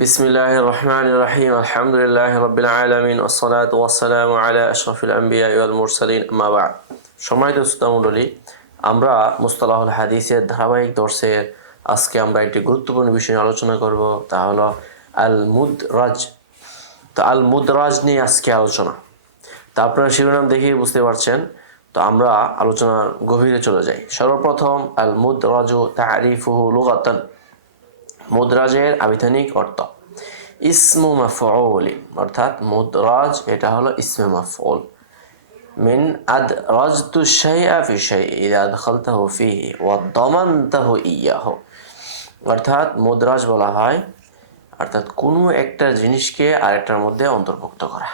বিসমিল্লাহির রহমানির রহিম আলহামদুলিল্লাহি রাব্বিল আলামিন ওয়াসসালাতু ওয়াসসালামু আলা আশরাফিল আম্বিয়া ওয়াল মুরসালিন আম্মা বা'দ। সম্মানিত শ্রোতামণ্ডলী, আমরা মুস্তালাহুল হাদিসের ধারাবাহিক দর্শে আজকে আমরা একটি গুরুত্বপূর্ণ বিষয় নিয়ে আলোচনা করব, তা হলো আল মুদরাজ। তো আল মুদরাজ নিয়ে আজকে আলোচনা। তা আপনারা শিরোনাম দেখেই বুঝতে পারছেন। তো আমরা আলোচনার গভীরে চলে যাই। সর্বপ্রথম আল মুদরাজু তারিফুহু লুগাতান। মুদরাজের আবিধানিক অর্থ ইসমু মাফউল, অর্থাৎ মুদরাজ এটা হলো ইসমে মাফউল। মিন আদরাজতু শাইআ ফি শাইই ইযা আদখালতাহু ফিহি ওয়া দামানতাহু ইয়াহু। অর্থাৎ মুদরাজ বলা হয় অর্থাৎ কোনো একটা জিনিসকে আরেকটার মধ্যে অন্তর্ভুক্ত করা।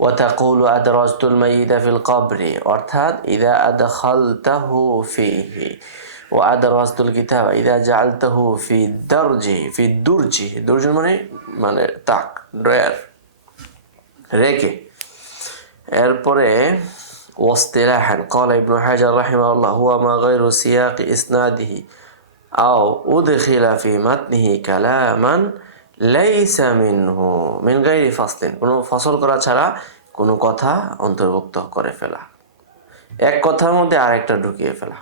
ওয়া তাকুলু আদরাজতুল মাইয়িতা ফিল কবরি, অর্থাৎ ইযা আদখালতাহু ফিহি ওয়া আদরাজতুল কিতাবা ইযা জাআলতাহু ফি দারজি ফি দুরজি। দুরজি মানে তাক, ড্রয়ার, রেখে। এরপরে ওয়াসতিলাহান ক্বালা ইবনু হাজার রাহিমাহুল্লাহ হুয়া মা গায়রু সিয়াকি ইসনাদিহি আও উদখিলা ফি মাতনিহি কালামান লাইসা মিনহু মিন গায়রি ফাসলিন, কোনো ফসল করা ছাড়া কোনো কথা অন্তর্ভুক্ত করে ফেলা, এক কথার মধ্যে আরেকটা ঢুকিয়ে ফেলা।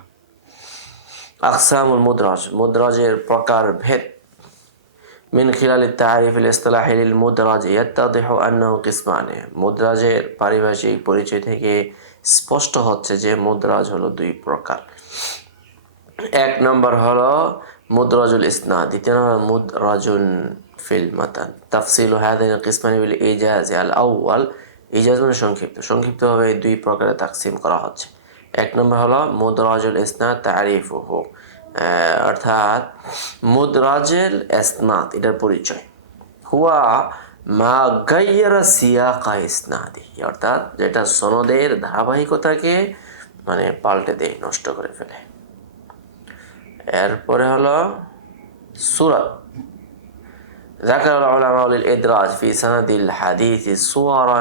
আকসামুল মুদরাজ, মুদরাজের প্রকার ভেদ। মিন খিলাল তারিফ আল ইসতিলাহি লিল মুদরাজ ইয়াত্তাদিহু আন্নাহু কিসমানে, মুদরাজের পারিভাষিক পরিচয় থেকে স্পষ্ট হচ্ছে যে মুদরাজ হলো দুই প্রকার। এক নম্বর হলো মুদরাজুল ইসনাদ, দ্বিতীয় নম্বর মুদরাজুন ফিল মাতান। তাফসিলু হাযাইল কিসমানি বিল ইজাজ আল আউয়াল, ইজাজ মানে সংক্ষিপ্ত, সংক্ষিপ্তভাবে দুই প্রকারে তাকসিম করা হচ্ছে। এক নম্বর হলো মুদরাজুল ইসনাদ তারিফুহু, অর্থাৎ মুদরাজের ইসনাদ এটার পরিচয়। হুয়া মা গায়্যারা সিয়াকা ইসনাদিহি, অর্থাৎ যেটা সনদের ধারাবাহিকতাকে মানে পাল্টে দেয়, নষ্ট করে ফেলে। এরপরে হলো সুরাত। ذكر العلماء للإدراج في سند الحديث صورا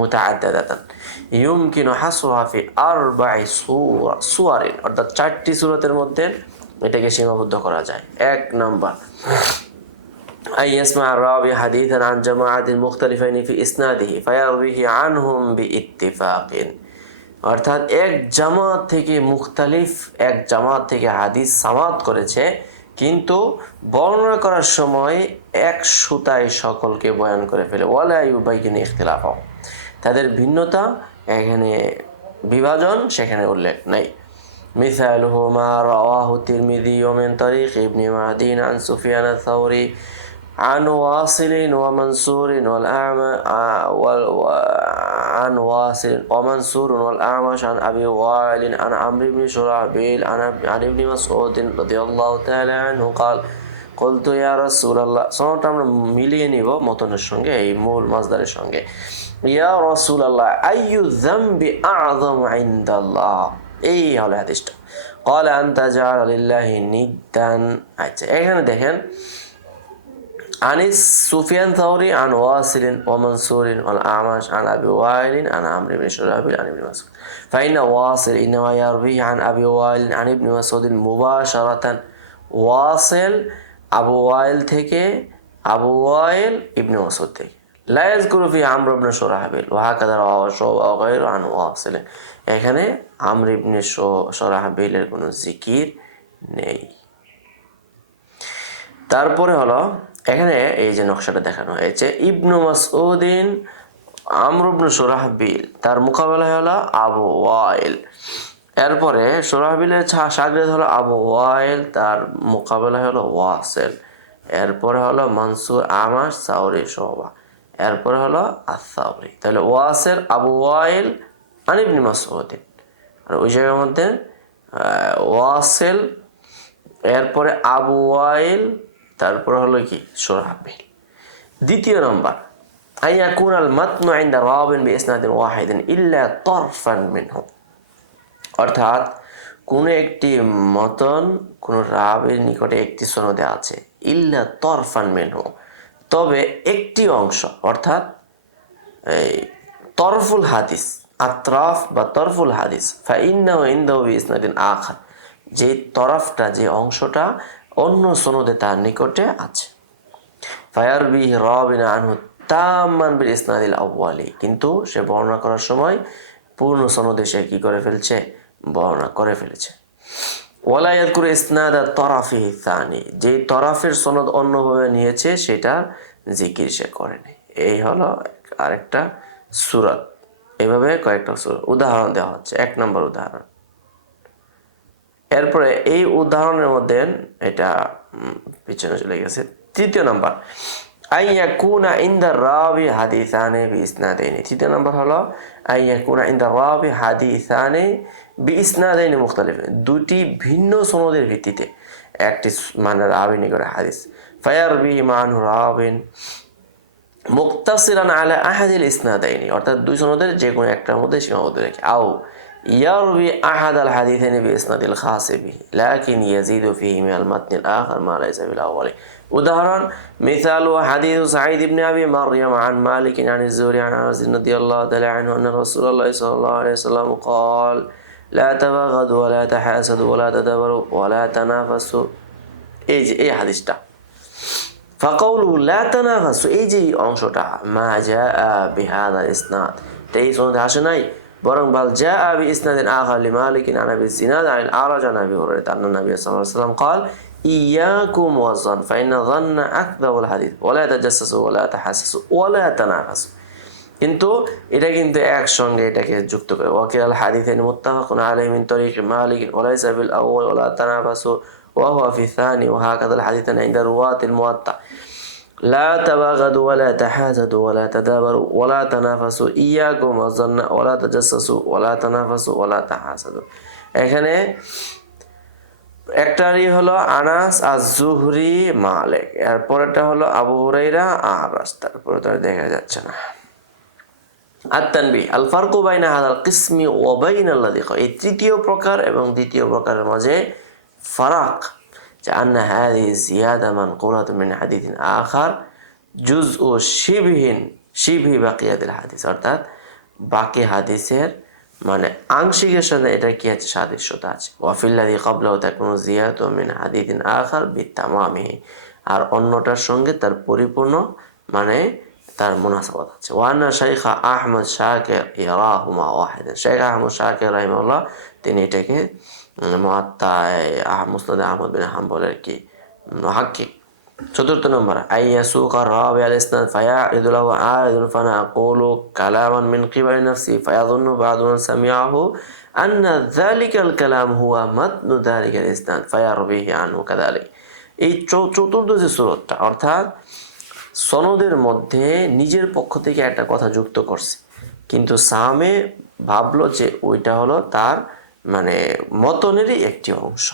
متعددة يمكن حصرها في 4 صور، অর্থাৎ 4টি সূরাতের মধ্যে এটাকে সীমাবদ্ধ করা যায়। এক নম্বর أن يسمع الراوي حديثا عن جماعة مختلفين في إسناده فيرويه عنهم باتفاق، অর্থাৎ এক জামাত থেকে এক জামাত থেকে হাদিস সামাত করেছে, কিন্তু বর্ণনা করার সময় এক সুতায় সকলকে বয়ান করে ফেলে। ওয়ালা ইউবাইয়িনু ইখতিলাফাহুম, তাদের ভিন্নতা এখানে বিভাজন সেখানে উল্লেখ নাই। মিসালুহু মা রাওয়াহু তিরমিযি মিন তারিক ইবনে মাহদিন আন সুফিয়ান আস-সাওরি عن واصل ومنصور عن واصل ومنصور والأعمش عن أبي وائل عن عمرو بن شرحبيل عن ابن مسعود رضي الله تعالى عنه قال قلت يا رسول الله। সনদটা আমরা মিলিয়ে নিব মতনের সঙ্গে, এই মূল মাসদারের সঙ্গে। ইয়া রাসূলুল্লাহ আইয়ু যামবি আ'যামু ইনদাল্লাহ, এই হলো হাদিসটা। قال أن تجعل لله ندا। আচ্ছা, এখানে দেখেন আনিস সুফিয়ান থাওরি আন ওয়াসিল ওয়া মানসুর ওয়াল আ'মাশ আন আবি ওয়াইল আন আমর ইবনে শুরাহবিল আন ইবনে মাসউদ ফাইনা ওয়াসিল ইনমা ইয়ারবি আন আবি ওয়াইল আন ইবনে মাসউদ মুবাশারাতান। ওয়াসিল আবু ওয়াইল থেকে, আবু ওয়াইল ইবনে মাসউদ থেকে। লা ইয়াযকুরু ফি আমর ইবনে শুরাহবিল ওয়া হাকাযা রাওয়াহু শুআবা ওয়া গায়রু আন ওয়াসিল, এখানে আমর ইবনে শুরাহবিলের কোনো জিকির নেই। তারপরে হলো এখানে এই যে নকশাটা দেখানো হয়েছে, ইবনু মাসউদিন আমর ইবনে শুরাহবিল, তার মোকাবেলায় হলো আবু ওয়াইল। এরপরে শুরাহবিলের শাগির্দ হলো আবু ওয়াইল, তার মোকাবেলায় হলো ওয়াসিল। এরপরে হলো মানসুর, আমাশ, সাওরি, শুআবা। এরপরে হলো আস-সাওরি। তাহলে ওয়াসিল, আবু ওয়াইল, আন ইবনে মাসউদিন। আর ওই জায়গার মধ্যে ওয়াসিল, এরপরে আবু ওয়াইল, তারপর হলো কি শুরাহবিল। দ্বিতীয় নম্বর আইয়াকুন আল মাতনু ইনদা রাবিন বিইসনাদিন ওয়াহিদিন ইল্লা তারফান মিনহু, অর্থাৎ কোন একটি মতন কোন রাবির নিকটে একটি সনদে আছে, ইল্লা তারফান মিনহু, তবে একটি অংশ, অর্থাৎ এই তরফুল হাদিস, আতরাফ বা তরফুল হাদিস, ফাইন্নাহু ইনদাহু বিইসনাদিন আখার, যে তরফটা, যে অংশটা অন্য সনদে তার নিকটে আছে। ফায়ারবিহি রাবিন আনহু তাম্মান বিল ইসনাদিল আউয়ালি, কিন্তু সে বর্ণনা করার সময় পূর্ণ সনদে সে কি করে ফেলছে, বর্ণনা করে ফেলেছে। ওয়ালা ইয়াযকুরু ইসনাদ আত-তারাফি আত-তানি, যেই তরফের সনদ অন্যভাবে নিয়েছে সেটা জিকির সে করেনি। এই হলো আরেকটা সূরা। এভাবে কয়েকটা সূরা উদাহরণ দেওয়া হচ্ছে। 1 নম্বর উদাহরণ। এরপরে এই উদাহরণের মধ্যে এটা পিছনে চলে গেছে। 3 নম্বর, আইয়াকুনা ইনদার রাবি হাদিসানে বিইসনাদাইনি। 3 নম্বর হলো আইয়াকুনা ইনদার রাবি হাদিসানে বিইসনাদাইনি মুখতালিফিন, দুটি ভিন্ন সনদের ভিত্তিতে একটি মানে রাবি নিকটে হাদিস। ফায়ারবি মানহু রাবিন মুক্তাসিরান আলা আহাদিল ইসনাদাইনি, অর্থাৎ দুই সনদের যে কোনো একটার মধ্যে সীমাবদ্ধ রেখে। আও ইয়ারবি আহাদ আল হাদিসাইনি বিইসনাদিল খাসি বিহি লাকিন ইয়াজিদু ফিহি মিনাল মাতনিল আখার মা লাইসা বিল আউয়ালি। উদাহরণ, মিসালু হাদিস সাঈদ ইবনে আবি মারইয়াম আন মালিক আন আজ-যুহরি আন আনাস রাদিয়াল্লাহু তাআলা আনহু আন্না রাসূলুল্লাহ সাল্লাল্লাহু আলাইহি ওয়াসাল্লাম قال لا تباغضوا ولا تحاسدوا ولا تدابروا ولا تنافسوا। এই যে এই হাদিসটা, ফাকাউলু লা তানাফাসু, এই যে অংশটা, মা জাআ বিহাদা ইসনাদ, এই সনদে আসে নাই, বরং বাল জাআ বি ইসনাদিন আখার লিমালিক আন আবি সিনাদ আন আরাজ আন আবি হুরায়রা আন্না নবী সাল্লাল্লাহু আলাইহি ওয়াসাল্লাম قال ইয়াকুম ওয়াযান ফাইন্না যান্না আকযাবুল হাদিস ওয়ালা তাজাসসু ওয়ালা তাহাসসু ওয়ালা তানাফাসু। কিন্তু এটা কিন্তু একসঙ্গে এটাকে যুক্ত করে, ওয়াকিল হাদিসাইন মুত্তাফাকুন আলাইহি মিন তরিক মালিক ওয়ালাইসা বিল আউয়াল ওয়ালা তানাফাসু ওয়া হুয়া ফি সানি ওয়া হাকাযাল হাদিসান ইনদা রুওয়াতিল মুওয়াত্তা লা তাবাগাদু ওয়ালা তাহাসাদু ওয়ালা তাদাবারু ওয়ালা তানাফাসু ইয়াকুম ওয়াযান্না ওয়ালা তাজাসসু ওয়ালা তানাফাসু ওয়ালা তাহাসাদু। এখানে একটারই হলো আনাস আজ-যুহরি মালিক, এর পরেরটা হলো আবু হুরায়রা আর রাস্তার পরে তো দেখা যাচ্ছে না। আত-তানবীহ আল ফারকু বাইনা হাযাল কিসমি ওয়া বাইনাল্লাযী, এই তৃতীয় প্রকার এবং দ্বিতীয় প্রকারের মাঝে ফারাক, যে আন্না হাযিহি জিয়াদা মানকুলাতুন মিন হাদিসিন আখার জুজউ শিবহি বাকিয়াতিল হাদিস, অর্থাৎ বাকি হাদিসের মানে আংশিকের সাথে এটা কি আছে, সাদৃশ্যতা আছে। ওয়াফিল্লাযী ক্বাবলাহু তাকুনু জিয়াদাতু মিন হাদিসিন আখার বিতামামিহি, আর অন্যটার সঙ্গে তার পরিপূর্ণ মানে তার মুনাসাবাত আছে। ওয়ানা শাইখ আহমদ শাকির ইয়ারাহুমা ওয়াহিদান, শেখ আহমদ শাকির রাহিমাহুল্লাহ তিনি এটাকে মুআত্তা মুসনাদ আহমদ বিন হাম্বলের কি মুহাক্কিক। 4 নম্বর, আইয়াসুকা রাবি আল ইসনাদ ফায়াইদু লাহু আইদুন ফানাকুলু কালামান মিন কিবালি নাফসি ফায়াযুন্নু বা'দু মান সামিআহু আন্না যালিকাল কালাম হুয়া মাতনু যালিকাল ইসনাদ ফায়ারবিহি আনহু কাযালিক। এই চতুর্থ যে সূরাটা, অর্থাৎ সনদের মধ্যে নিজের পক্ষ থেকে একটা কথা যুক্ত করছে, কিন্তু সামে ভাবলো যে ওইটা হলো তার মানে মতনেরই একটি অংশ।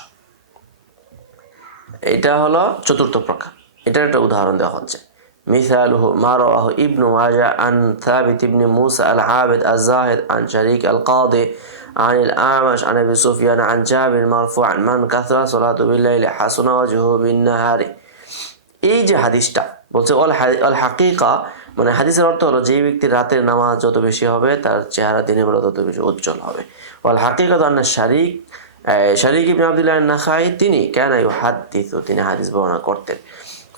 এটা হলো চতুর্থ প্রকার। এটার একটা উদাহরণ দেওয়া হচ্ছে, মিসালুহু মা রাওয়াহু ইবনু মাজাহ আন সাবিত ইবনে মুসা আল আবিদ আজ-জাহিদ আন শারীক আল কাদি عن الأعمش عن أبي سفيان عن جابر مرفوعا من كثر صلاته بالليل حسن وجهه بالنهار। এই যে হাদিসটা বলছে অল হাকিকা, মানে হাদিসের অর্থ হলো যে ব্যক্তির রাতের নামাজ যত বেশি হবে তার চেহারা দিনের বেলা তত বেশি উজ্জ্বল হবে। অল হাকিকা তো আন্না শারিক ইবনে আব্দুল্লাহ আন-নাখাই তিনি কানা ইউহাদ্দিসু, তিনি হাদিস বর্ণনা করতেন।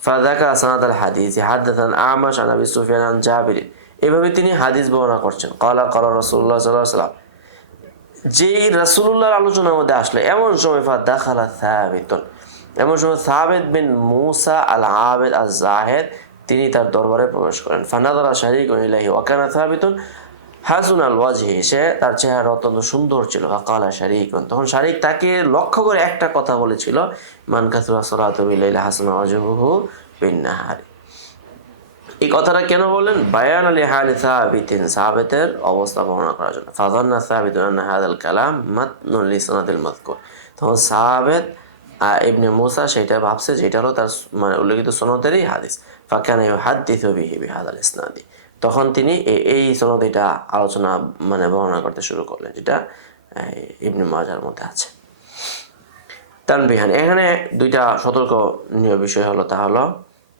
ফাযাকারা সানাদ আল হাদিস হাদাসান আমাশ আন আবি সুফিয়ান আন জাবির, এভাবে তিনি হাদিস বর্ণনা করছেন। ক্বালা ক্বালা রাসূলুল্লাহ সাল্লাল্লাহু আলাইহি ওয়াসাল্লাম, যেই রাসূলুল্লাহর আলোচনার মধ্যে আসলে এমন সময় ফাদাখালা সাবিতুন, এমন সময় সাবিত বিন মুসা আল আবিদ আজ-জাহিদ তিনি তার দরবারে প্রবেশ করেন। ফানাযারা শারীকুন ইলাইহি ওয়া কানা সাবিতুন হাসুন আল ওয়াজহি, সে তার চেহারা অত্যন্ত সুন্দর ছিল। ফাকালা শারীকুন, তখন শারীক তাকে লক্ষ্য করে একটা কথা বলেছিল, মান কাসরা সালাতু বিল-লাইলি হাসুন ওয়াজহুহু বিন-নাহারি। এই কথাটা কেন বললেন? বায়ান আলী হালি সাবিতিন, সাবিতের অবস্থা বর্ণনা করার জন্য। ফাযান্না সাবিতুন আন্না হাযাল কালাম মাতনুন লিসানাদিল মাযকুর, তখন সাবিত ইবনে মুসা সেটা ভাবছে যেটা হলো তার মানে উল্লেখিত সনদেরই হাদিস। ফাকানা ইউহাদ্দিসু বিহি বিহাদাল ইসনাদি, তখন তিনি এই সনদ এটা আলোচনা মানে বর্ণনা করতে শুরু করলেন, যেটা ইবনে মাজাহর মধ্যে আছে। তানবিহান, এখানে দুইটা সতর্কনীয় বিষয় হলো, তা হলো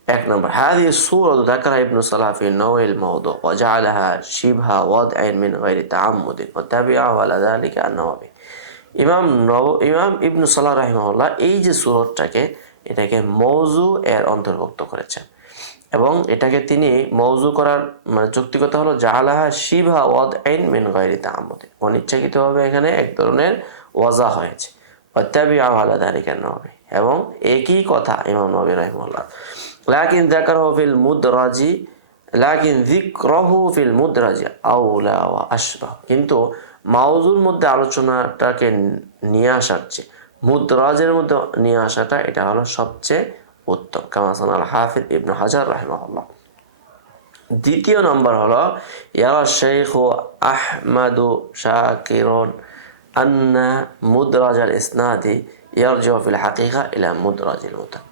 1 নম্বর, হাদিহি সূরাতু যাকারা ইবনু সালাহ ফি নাওইল মাওদু ওয়া জাআলাহা শিবহা ওয়াদ'আন মিন গায়রি তাআম্মুদিন ওয়া তাবিআহু আলা যালিকা আন-নাওবী। ইমাম ইবনু সালাহ রাহিমাহুল্লাহ এই যে সূরাটাকে এটাকে মৌজু এর অন্তর্ভুক্ত করেছেন। এবং এটাকে তিনি মৌজু করার মানে যৌক্তিকতা হলো জালাহা শিভা ওয়াদ আইন মিন গায়রি তাআম্মুদ, অনিচ্ছাকৃতভাবে এখানে এক ধরনের ওয়াজা হয়েছে। ওয়াত্তাবিআহু আলা যালিকা নবী, এবং একই কথা ইমাম নবী রাহিমাহুল্লাহ। লাকিন যাকারহু ফিল মুদরাজি লাকিন যিকরহু ফিল মুদরাজি আউলা ওয়া আশবাহ, কিন্তু মাউজুর মধ্যে আলোচনাটাকে নিয়ে আসার চেয়ে মুদরাজের মধ্যে নিয়ে আসাটা এটা হলো সবচেয়ে উত্তম, কামা সানাল হাফিজ ইবনে হাজার রাহিমাহুল্লাহ। দ্বিতীয় নম্বর হলো ইয়ারা শেখ আহমাদু শাকিরুন আন্না মুদরাজাল ইসনাদি ইয়ারজিউ ফিল হাকিকা ইলা মুদরাজিল মুতান।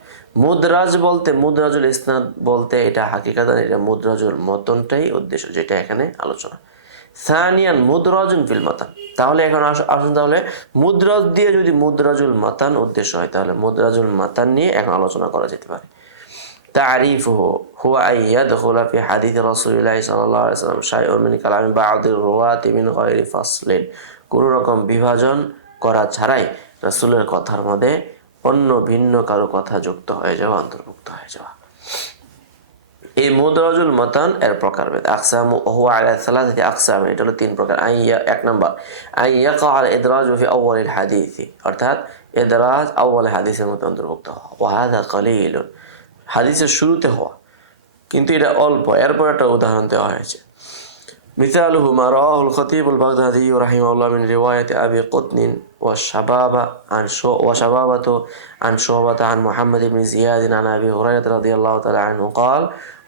মুদরাজ বলতে, মুদরাজুল ইসনাদ বলতে এটা হাকিকাতান এটা মুদরাজুল মতনটাই উদ্দেশ্য, যেটা এখানে আলোচনা। সানিয়ান মুদরাজুন ফিল মাতান, তাহলে এখন আসুন তাহলে মুদরাজ দিয়ে যদি মুদরাজুল মাতান উদ্দেশ্য হয় তাহলে মুদরাজুল মাতান নিয়ে এখন আলোচনা করা যেতে পারে। তারিফুহু হুয়া আন ইয়াদখুলা ফি হাদিস রাসূলিল্লাহি সাল্লাল্লাহু আলাইহি ওয়াসাল্লাম শাইউন মিন কালামি বা'দির রুওয়াতি মিন গায়রি ফাসলিন, কোনো রকম বিভাজন করা ছাড়াই রাসূলের কথার মধ্যে অন্য ভিন্ন কারো কথা যুক্ত হয়ে যাওয়া, অন্তর্ভুক্ত হয়ে যাওয়া। এই মুদরাজুল মাতান এর প্রকারভেদ। আকসামু হুয়া আলা সালাসাতি আকসাম, এটা হলো তিন প্রকার। এক নম্বর আন ইয়াকা আল ইদরাজু ফি আউয়ালিল হাদিসি, অর্থাৎ ইদরাজ আউয়াল হাদিসের মধ্যে অন্তর্ভুক্ত হওয়া। ওয়া হাযা কলিলুন, হাদিসের শুরুতে হওয়া, কিন্তু এটা অল্প। এরপর একটা উদাহরণ দেওয়া হয়েছে। মিসালুহু মা রাওয়াহুল খতীবুল বাগদাদী রাহিমাহুল্লাহ মিন রিওয়ায়াতি আবি কুতনিন ওয়া শাবাবাতু আন শুবাতা আন মুহাম্মদ ইবনে জিয়াদ আন আবি হুরায়রা রাদিয়াল্লাহু তাআলা আনহু قال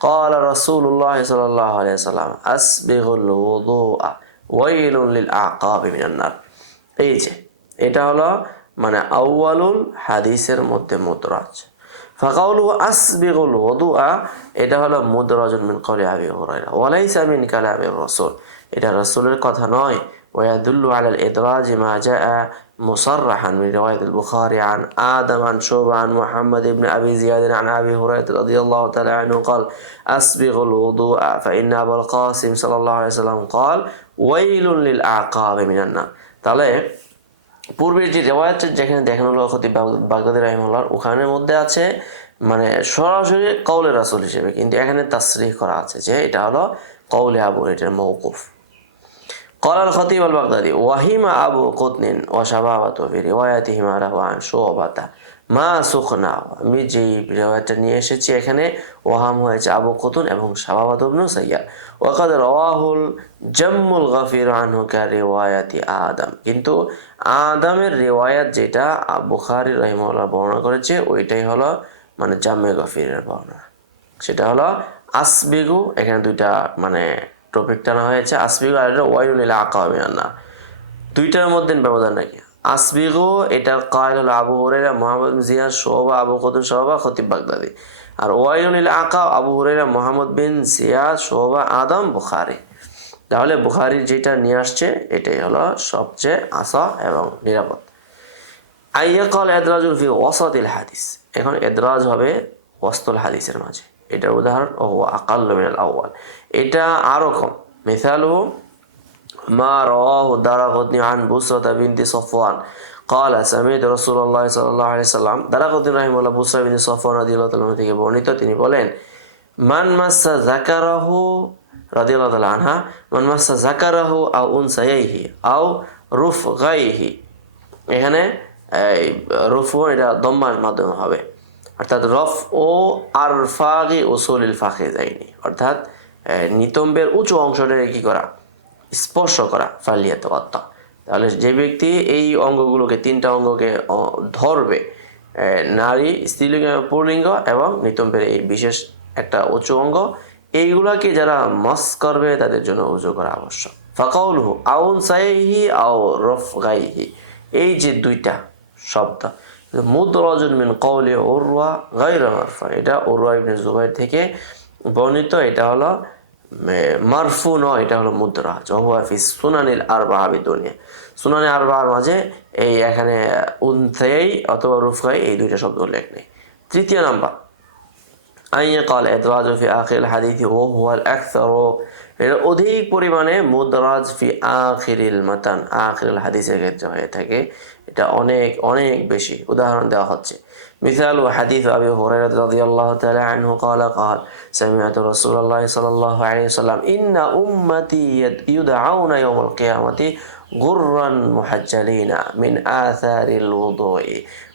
قال رسول الله صلى الله عليه وسلم আসবিগুল ওযুআ ওয়াইলুন লিল আ'কাবি মিনান নার। এই যে এটা হলো মানে আউয়ালুল হাদিসের মধ্যে মুদরাজ। ফাকাউলুহু আসবিগুল ওযুআ, এটা হলো মুদরাজুন মিন কওলি আবি হুরায়রা ওয়া লাইসা মিন কালামির রাসূল, এটা রাসূলের কথা নয়। ওয়া ইয়াদুল্লু আলাল ইদরাজ মা জাআ মুসাররাহান মিন রিওয়ায়াতিল বুখারী আন আদম আন শুবা আন মুহাম্মদ ইবনে আবি জিয়াদ আন আবি হুরায়রা রাদিয়াল্লাহু তাআলা আনহু قال আসবিগুল ওযুআ ফাইন্না আবুল কাসিম সাল্লাল্লাহু আলাইহি ওয়াসাল্লাম قال ওয়াইলুন লিল আ'কাবি মিনান নার। তাহলে পূর্বের যে রেওয়ায়াত যেখানে দেখানো হলো খতীব বাগদাদী রাহিমাহুল্লাহ, ওখানের মধ্যে আছে মানে সরাসরি কওলে রাসূল হিসেবে, কিন্তু এখানে তাসরিহ করা আছে যে এটা হলো কওলে আবু হুরায়রা মওকুফ। قال الخطيب البغدادي وهم أبو قطن وشبابته في روايتهما له عن شعبة মা সুখনা, আমি যেই রিওয়ায়াতটা নিয়ে এসেছি এখানে ওয়াহাম হয়েছে আবু কুতুন এবং শাবাবাত ইবনে সাইয়াদ। ওয়াকাদ রাওয়াহুল জাম্মুল গাফির আনহু কা রিওয়ায়াতি আদম, কিন্তু আদমের রিওয়ায়াত যেটা বুখারী রাহিমাহুল্লাহ বর্ণনা করেছে ওইটাই হলো মানে জাম্মে গাফিরের বর্ণনা, সেটা হলো আসবিগু। এখানে দুইটা মানে টপিক টানা হয়েছে, আসবিগু আর ওয়াইলুল লিল আ'কাবি মিনান নার, দুইটার মধ্যে ব্যবধান নাকি। আসবিগু এটার কায়েল হলো আবু হুরায়রা মুহাম্মদ বিন জিয়াদ শুবা আবু কুতুন শুবা খতীব বাগদাদী, আর ওয়াইলুল লিল আ'কাব আবু হুরায়রা মুহাম্মদ বিন জিয়াদ শুবা আদম বুখারী। তাহলে বুখারীর যেটা নিয়ে আসছে এটাই হলো সবচেয়ে আসা এবং নিরাপদ। আইয়া কাল এদরাজুল ফি ওয়াসাতিল হাদিস, এখন এদরাজ হবে ওয়াসতুল হাদিসের মাঝে। এটার উদাহরণ ও আকাল্লু মিনাল আউয়াল, এটা আরো কম। মিসালু মা রাওয়াহু দারাকুতনি আন বুসরা বিনতি সাফওয়ান قال سمعت رسول الله صلى الله عليه وسلم, দারাকুতনি রাহিমাহুল্লাহ বুসরা বিনতি সাফওয়ান রাদিয়াল্লাহু তাআলা থেকে বর্ণিত, তিনি বলেন মান মাসা যাকারাহু রাদিয়াল্লাহু তাআলা আনহা মান মাসা যাকারাহু আও উনসায়াইহি আও রুফগাইহি, এখানে রফু এটা দম্মার মাধ্যমে হবে, অর্থাৎ রফ ও আরফাগি উসুলিল ফাখিজাইনি, অর্থাৎ নিতম্বের উঁচু অংশটাকে কি করা, স্পর্শ করা। ফালিয়াতাওয়াত্তা, তাহলে যে ব্যক্তি এই অঙ্গগুলোকে তিনটা অঙ্গকে ধরবে, নারী, স্ত্রীলিঙ্গ, পুল্লিঙ্গ এবং নিতম্বের এই বিশেষ একটা উঁচু অঙ্গ, এইগুলাকে যারা মস করবে তাদের জন্য উজু করা আবশ্যক। ফাকাউলুহু আউন সাইহি আও রফগাইহি, এই যে দুইটা শব্দ মুদরাজুন মিন কওলি উরওয়া গায়রা মারফা, এটা উরওয়া ইবনে জুবাইর থেকে বর্ণিত, এটা হলো মারফু নয়, এটা হলো মুদরাজ। ওয়া ফি সুনানিল আরবাআ বিদুনিয়া, সুনানে আরবাআর মাঝে এই এখানে উনসাই অথবা রুফগাই এই দুইটা শব্দ উল্লেখ নেই। তৃতীয় নাম্বার আইয়া কাল এদরাজু ফি আখিরিল হাদিসি ওয়া হুয়াল আকসারু, এর অধিক পরিমাণে মুদরাজ ফি আখিরিল মাতান, আখিরিল হাদিসের ক্ষেত্রে হয়ে থাকে, এটা অনেক অনেক বেশি। উদাহরণ দেওয়া হচ্ছে مثال حديث أبي هريرة رضي الله تعالى عنه قال سمعت رسول الله صلى الله عليه وسلم إن أمتي يدعون يوم القيامة غرا محجلين من آثار الوضوء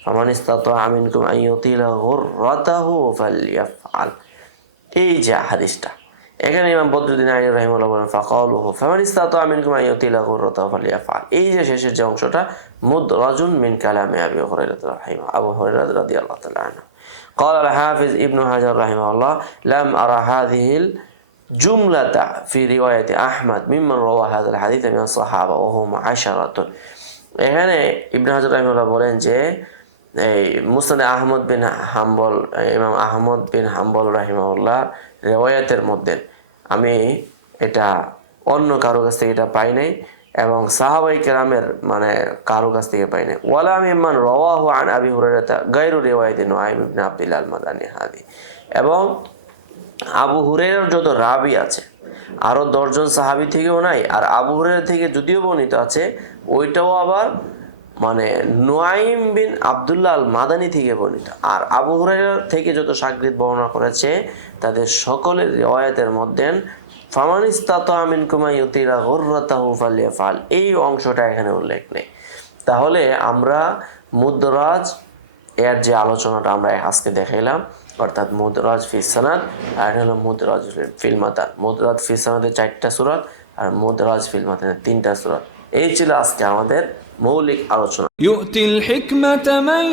فمن استطاع منكم أن يطيل غرته فليفعل. এই যে হাদিসটা, এখানে ইমাম বদরুদ্দিন আইনি রাহিমাহুল্লাহ বলেন ফাকালুহু ফামান ইসতাতা মিনকুম আন ইউতিলা গুররাতাহু ফালিয়াফআল। এই যে শেষের যে অংশটা মুদরাজুন মিন কালামি আবি হুরায়রা রাহিমাহু আবু হুরায়রা রাদিয়াল্লাহু তাআলা আনহু। قال الحافظ ابن حجر رحمه الله لم أرى هذه الجملة في رواية أحمد ممن روى هذا الحديث من الصحابة وهم 10। এখানে ইবনে হাজার রাহিমাহুল্লাহ বলেন যে এই মুসনাদে আহমদ বিন হাম্বল, ইমাম আহমদ বিন হাম্বল রাহিমাহুল্লাহ রিওয়ায়াতের মধ্যে আমি এটা অন্য কারো কাছ থেকে এটা পাই নাই এবং সাহাবায়ে কেরামের মানে কারো কাছ থেকে পাই নাই। ওয়ালা মিম্মান রাওয়াহু আন আবি হুরায়রা গায়রু রিওয়ায়াতি নুআইম ইবনে আব্দুল্লাহ আল-মাদানী হাদি। এবং আবু হুরায়রার যত রাবি আছে আরো 10 জন সাহাবী থেকেও নাই, আর আবু হুরায়রা থেকে যদিও বর্ণিত আছে ওইটাও আবার মানে নুআইম বিন আব্দুল্লাহ আল মাদানী থেকে বর্ণিত। আর আবু হুরায়রা থেকে যত শাগরিদ বর্ণনা করেছে তাদের সকলের রিওয়ায়াতের মধ্যে ফামান ইসতাতা মিনকুম আন ইউতিলা গুররাতাহু ফালিয়াফআল এই অংশটা এখানে উল্লেখ নেই। তাহলে আমরা মুদরাজ এর যে আলোচনাটা আমরা আজকে দেখাইলাম, অর্থাৎ মুদরাজ ফি সানাদ আর হলো মুদরাজ ফিল মাতান। মুদরাজ ফি সানাদে 4টা সূরা আর মুদরাজ ফিল মাতানে 3টা সূরা। এই ছিল আজকে আমাদের মৌলিক আলোচনা। ইউতিল হিকমাতা মান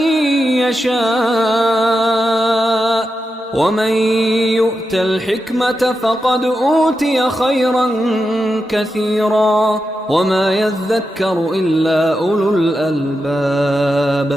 ইয়াশা ওয়া মান ইউতাল হিকমাতা ফাকাদ উতিয়া খায়রান কাসীরা ওয়া মা ইয়াযাক্কারু ইল্লা উলুল আলবাব।